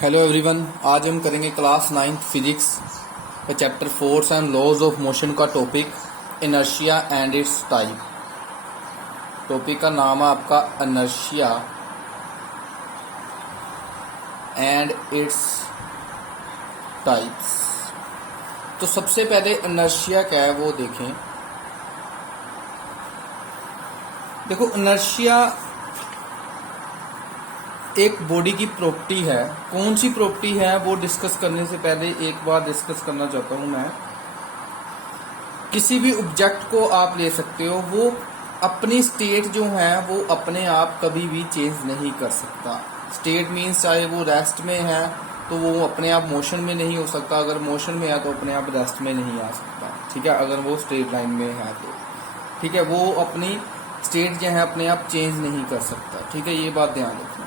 Hello everyone, आज हम करेंगे क्लास 9th फिजिक्स का chapter force and laws of motion का topic inertia and its type. Topic का नाम है आपका इनर्शिया एंड इट्स टाइप्स। तो सबसे पहले इनर्शिया क्या है वो देखें। देखो, इनर्शिया एक बॉडी की प्रॉपर्टी है। कौन सी प्रॉपर्टी है वो डिस्कस करने से पहले एक बार डिस्कस करना चाहता हूं मैं। किसी भी ऑब्जेक्ट को आप ले सकते हो, वो अपनी स्टेट जो है वो अपने आप कभी भी चेंज नहीं कर सकता। स्टेट मीन्स चाहे वो रेस्ट में है तो वो अपने आप मोशन में नहीं हो सकता, अगर मोशन में है तो अपने आप रेस्ट में नहीं आ सकता। ठीक है, अगर वो स्ट्रेट लाइन में है तो ठीक है, वो अपनी स्टेट जो है अपने आप चेंज नहीं कर सकता। ठीक है, ये बात ध्यान रखना।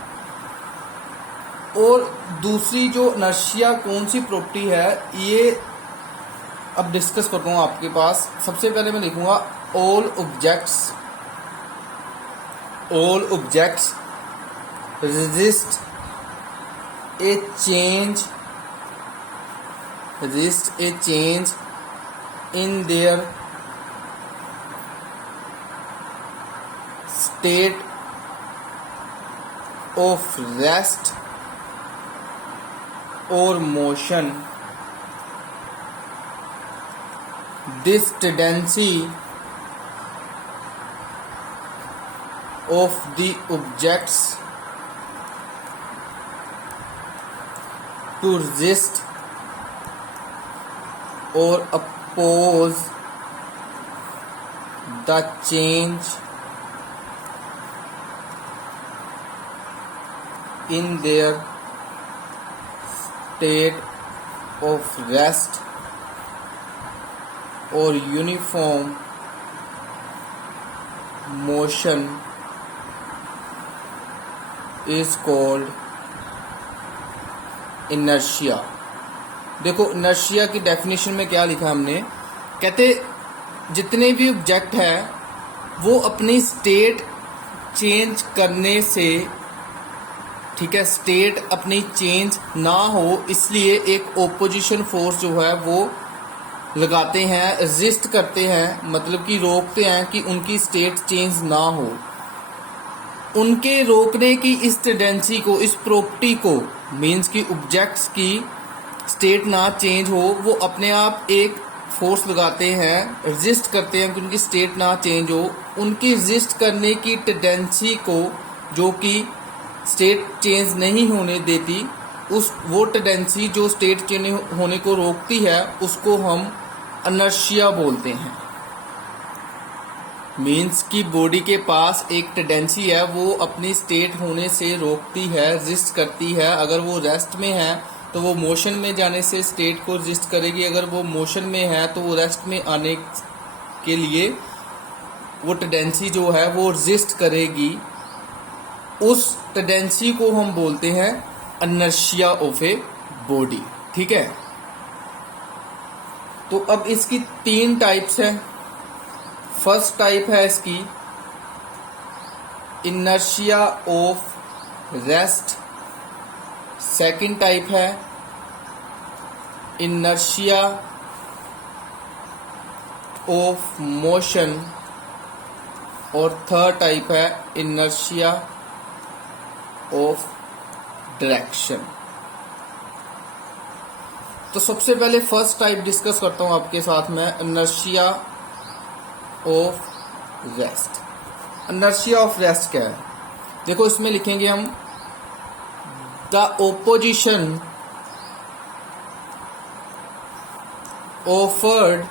और दूसरी जो इनर्शिया कौन सी प्रॉपर्टी है ये अब डिस्कस करता हूँ आपके पास। सबसे पहले मैं लिखूंगा all objects resist a change in their state of rest or motion. This tendency of the objects to resist or oppose the change in their state of rest or uniform motion is called inertia. देखो, inertia की definition में क्या लिखा हमने, कहते जितने भी object है वो अपनी स्टेट चेंज करने से, ठीक है, स्टेट अपनी चेंज ना हो इसलिए एक ओपोजिशन फोर्स जो है वो लगाते हैं, रेजिस्ट करते हैं, मतलब कि रोकते हैं कि उनकी स्टेट चेंज ना हो। उनके रोकने की इस टेंडेंसी को, इस प्रॉपर्टी को, मीन्स की ऑब्जेक्ट्स की स्टेट ना चेंज हो, वो अपने आप एक फोर्स लगाते हैं, रेजिस्ट करते हैं कि उनकी स्टेट ना चेंज हो। उनकी रेजिस्ट करने की टेंडेंसी को, जो कि स्टेट चेंज नहीं होने देती, वो टेंडेंसी जो स्टेट चेंज होने को रोकती है उसको हम इनर्शिया बोलते हैं। मीन्स की बॉडी के पास एक टेंडेंसी है, वो अपनी स्टेट होने से रोकती है, रेजिस्ट करती है। अगर वो रेस्ट में है तो वो मोशन में जाने से स्टेट को रेजिस्ट करेगी, अगर वो मोशन में है तो वो रेस्ट में आने के लिए वो टेंडेंसी जो है वो रेजिस्ट करेगी। उस टेंडेंसी को हम बोलते हैं इनर्शिया ऑफ ए बॉडी। ठीक है, तो अब इसकी 3 टाइप्स हैं। फर्स्ट टाइप है इसकी inertia of rest. Second type है इनर्शिया ऑफ मोशन और थर्ड टाइप है इनर्शिया ऑफ डायरेक्शन। तो सबसे पहले फर्स्ट टाइप डिस्कस करता हूं आपके साथ में, inertia of rest. Inertia of rest क्या है? देखो, इसमें लिखेंगे हम the opposition offered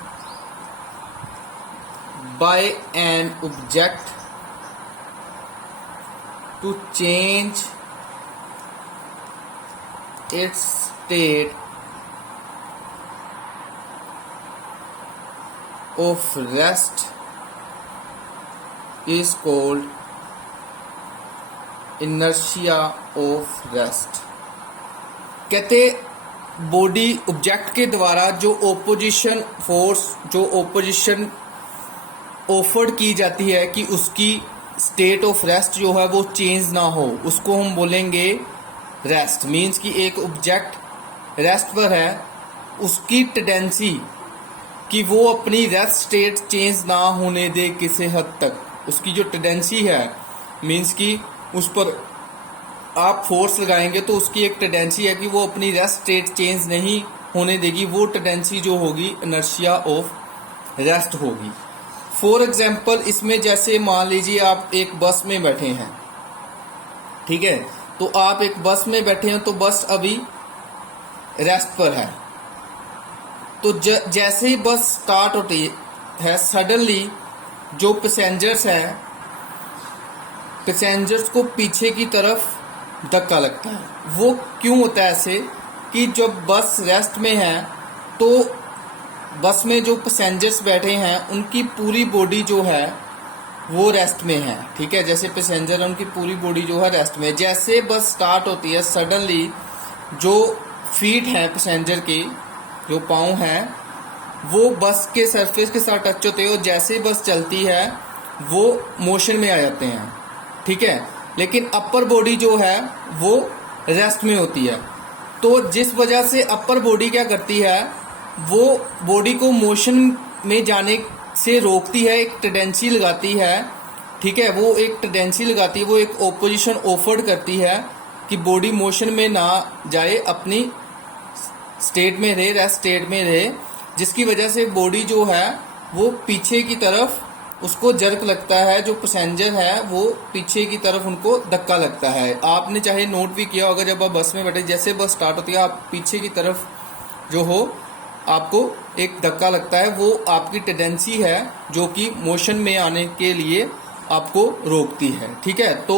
by an object to change its state of rest is called inertia of rest। कहते बॉडी ऑब्जेक्ट के द्वारा जो ओपोजिशन फोर्स, जो ओपोजिशन ऑफर्ड की जाती है कि उसकी स्टेट ऑफ रेस्ट जो है वो चेंज ना हो, उसको हम बोलेंगे रेस्ट मीन्स कि एक ऑब्जेक्ट रेस्ट पर है, उसकी टेंडेंसी कि वो अपनी रेस्ट स्टेट चेंज ना होने दे किसी हद तक, उसकी जो टेंडेंसी है मीन्स कि उस पर आप फोर्स लगाएंगे तो उसकी एक टेंडेंसी है कि वो अपनी रेस्ट स्टेट चेंज नहीं होने देगी, वो टेंडेंसी जो होगी इनर्शिया ऑफ रेस्ट होगी। फॉर एग्जाम्पल इसमें जैसे मान लीजिए आप एक बस में बैठे हैं, ठीक है, तो आप एक बस में बैठे हैं तो बस अभी रेस्ट पर है, तो जैसे ही बस स्टार्ट होती है सडनली जो पैसेंजर्स हैं, पैसेंजर्स को पीछे की तरफ धक्का लगता है। वो क्यों होता है ऐसे कि जब बस रेस्ट में है तो बस में जो पैसेंजर्स बैठे हैं उनकी पूरी बॉडी जो है वो रेस्ट में है, ठीक है, जैसे पैसेंजर उनकी पूरी बॉडी जो है रेस्ट में। जैसे बस स्टार्ट होती है सडनली जो फीट हैं पैसेंजर की, जो पाँव हैं, वो बस के सरफेस के साथ टच होते हैं और जैसे ही बस चलती है वो मोशन में आ जाते हैं, ठीक है, लेकिन अपर बॉडी जो है वो रेस्ट में होती है। तो जिस वजह से अपर बॉडी क्या करती है, वो बॉडी को मोशन में जाने से रोकती है, एक टेंडेंसी लगाती है, ठीक है, वो एक टेंडेंसी लगाती है, वो एक ओपोजिशन ऑफर्ड करती है कि बॉडी मोशन में ना जाए, अपनी स्टेट में रहे, रेस्ट स्टेट में रहे, जिसकी वजह से बॉडी जो है वो पीछे की तरफ उसको जर्क लगता है, जो पैसेंजर है वो पीछे की तरफ उनको धक्का लगता है। आपने चाहे नोट भी किया होगा, जब आप बस में बैठे जैसे बस स्टार्ट होती है आप पीछे की तरफ जो हो आपको एक धक्का लगता है, वो आपकी टेंडेंसी है जो कि मोशन में आने के लिए आपको रोकती है, ठीक है। तो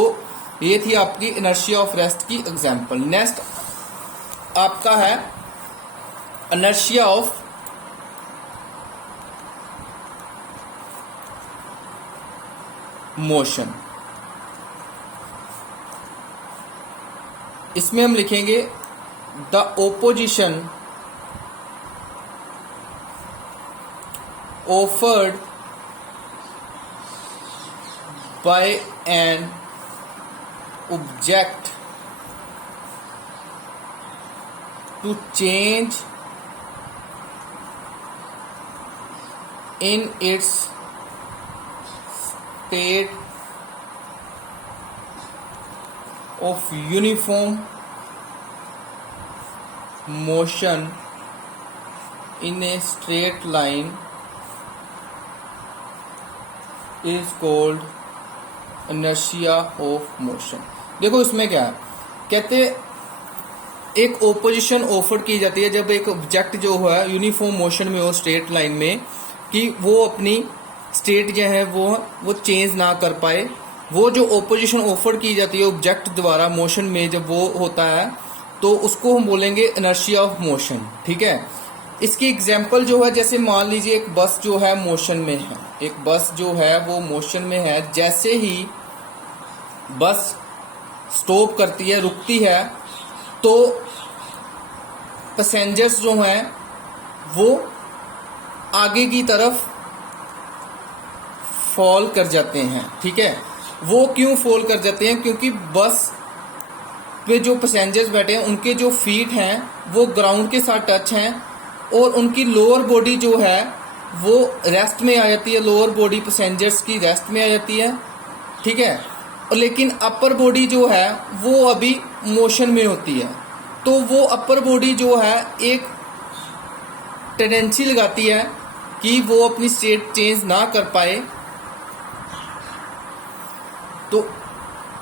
ये थी आपकी इनर्शिया ऑफ रेस्ट की एग्जाम्पल। नेक्स्ट आपका है इनर्शिया ऑफ मोशन। इसमें हम लिखेंगे the opposition offered by an object to change in its state of uniform motion in a straight line is called inertia of motion। देखो इसमें क्या है, कहते एक ओपोजिशन ऑफर की जाती है जब एक ऑब्जेक्ट जो है यूनिफॉर्म मोशन में हो, स्ट्रेट लाइन में, कि वो अपनी स्टेट जो है वो चेंज ना कर पाए। वो जो ओपोजिशन ऑफर की जाती है ऑब्जेक्ट द्वारा मोशन में जब वो होता है तो उसको हम बोलेंगे इनर्शिया ऑफ मोशन, ठीक है। इसकी एग्जांपल जो है, जैसे मान लीजिए एक बस जो है मोशन में है, एक बस जो है वो मोशन में है, जैसे ही बस स्टॉप करती है, रुकती है, तो पैसेंजर्स जो हैं वो आगे की तरफ फॉल कर जाते हैं, ठीक है। वो क्यों फॉल कर जाते हैं, क्योंकि बस पे जो पैसेंजर्स बैठे हैं उनके जो फीट हैं वो ग्राउंड के साथ टच हैं और उनकी लोअर बॉडी जो है वो रेस्ट में आ जाती है, लोअर बॉडी पैसेंजर्स की रेस्ट में आ जाती है, ठीक है, और लेकिन अपर बॉडी जो है वो अभी मोशन में होती है। तो वो अपर बॉडी जो है एक टेंडेंसी लगाती है कि वो अपनी स्टेट चेंज ना कर पाए। तो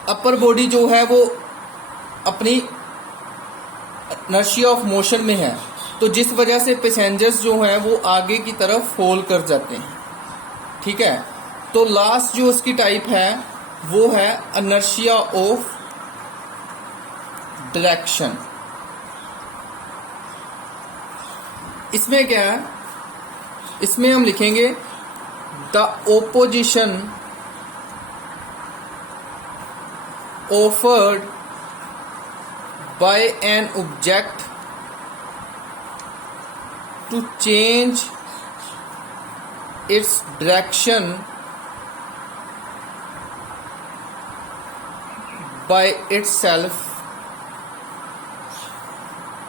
अपर बॉडी जो है वो अपनी इनर्शिया ऑफ मोशन में है, तो जिस वजह से पैसेंजर्स जो हैं वो आगे की तरफ फॉल कर जाते हैं, ठीक है। तो लास्ट जो उसकी टाइप है वो है इनर्शिया ऑफ डायरेक्शन। इसमें क्या है, इसमें हम लिखेंगे the opposition offered by an object to change its direction by itself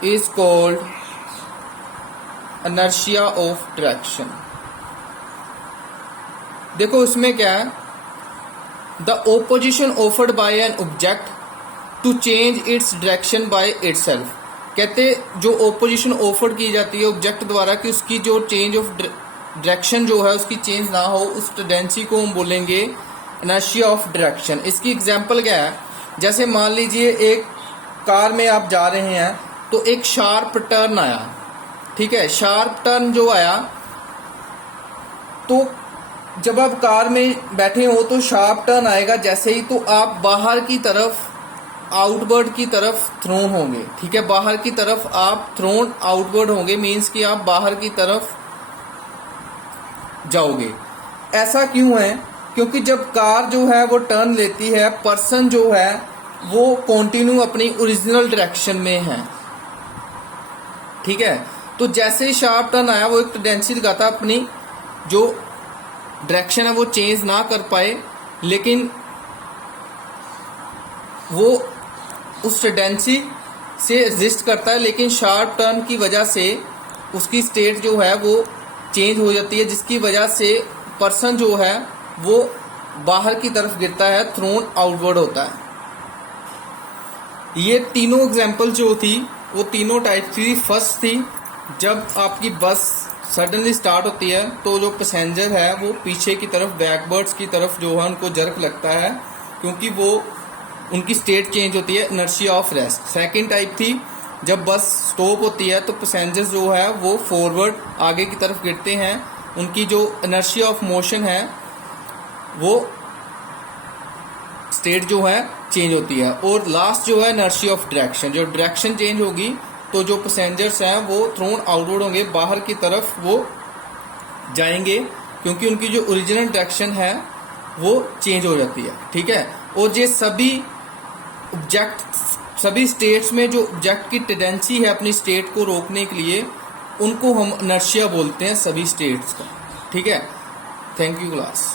is called inertia of direction। देखो इसमें क्या है, the opposition offered by an object to change its direction by itself. कहते जो ओपोजिशन ऑफर की जाती है object द्वारा कि उसकी जो चेंज ऑफ डायरेक्शन जो है उसकी चेंज ना हो, उस टेंडेंसी को हम बोलेंगे इनर्शिया ऑफ डायरेक्शन। इसकी एग्जांपल क्या है, जैसे मान लीजिए एक कार में आप जा रहे हैं तो एक शार्प टर्न आया, ठीक है, शार्प टर्न जो आया तो जब आप कार में बैठे हो तो शार्प टर्न आएगा जैसे ही, तो आप बाहर की तरफ आउटवर्ड की तरफ थ्रोन होंगे, ठीक है, बाहर की तरफ आप थ्रोन आउटवर्ड होंगे, मीन्स कि आप बाहर की तरफ जाओगे। ऐसा क्यों है, क्योंकि जब कार जो है वो टर्न लेती है, पर्सन जो है वो कंटिन्यू अपनी ओरिजिनल डायरेक्शन में है, ठीक है। तो जैसे ही शार्प टर्न आया वो एक टेंडेंसी दिखाता अपनी जो डायरेक्शन है वो चेंज ना कर पाए, लेकिन वो उस टेंडेंसी से रेजिस्ट करता है, लेकिन शार्प टर्न की वजह से उसकी स्टेट जो है वो चेंज हो जाती है, जिसकी वजह से पर्सन जो है वो बाहर की तरफ गिरता है, थ्रोन आउटवर्ड होता है। ये तीनों एग्जांपल जो थी वो तीनों टाइप थी। फर्स्ट थी जब आपकी बस सडनली स्टार्ट होती है तो जो पैसेंजर है वो पीछे की तरफ बैकवर्ड्स की तरफ जो है उनको जर्क लगता है, क्योंकि वो उनकी स्टेट चेंज होती है, inertia of rest. Second type थी जब बस स्टॉप होती है तो पैसेंजर्स जो है वो फॉरवर्ड आगे की तरफ गिरते हैं, उनकी जो इनर्शिया ऑफ मोशन है वो स्टेट जो है चेंज होती है। और लास्ट जो है इनर्शिया ऑफ डायरेक्शन, जो डायरेक्शन चेंज होगी तो जो पैसेंजर्स हैं वो थ्रोन आउटवर्ड होंगे, बाहर की तरफ वो जाएंगे, क्योंकि उनकी जो ओरिजिनल डायरेक्शन है वो चेंज हो जाती है, ठीक है। और ये सभी ऑब्जेक्ट, सभी स्टेट्स में जो ऑब्जेक्ट की टेंडेंसी है अपनी स्टेट को रोकने के लिए, उनको हम इनर्शिया बोलते हैं सभी स्टेट्स का, ठीक है। Thank you class.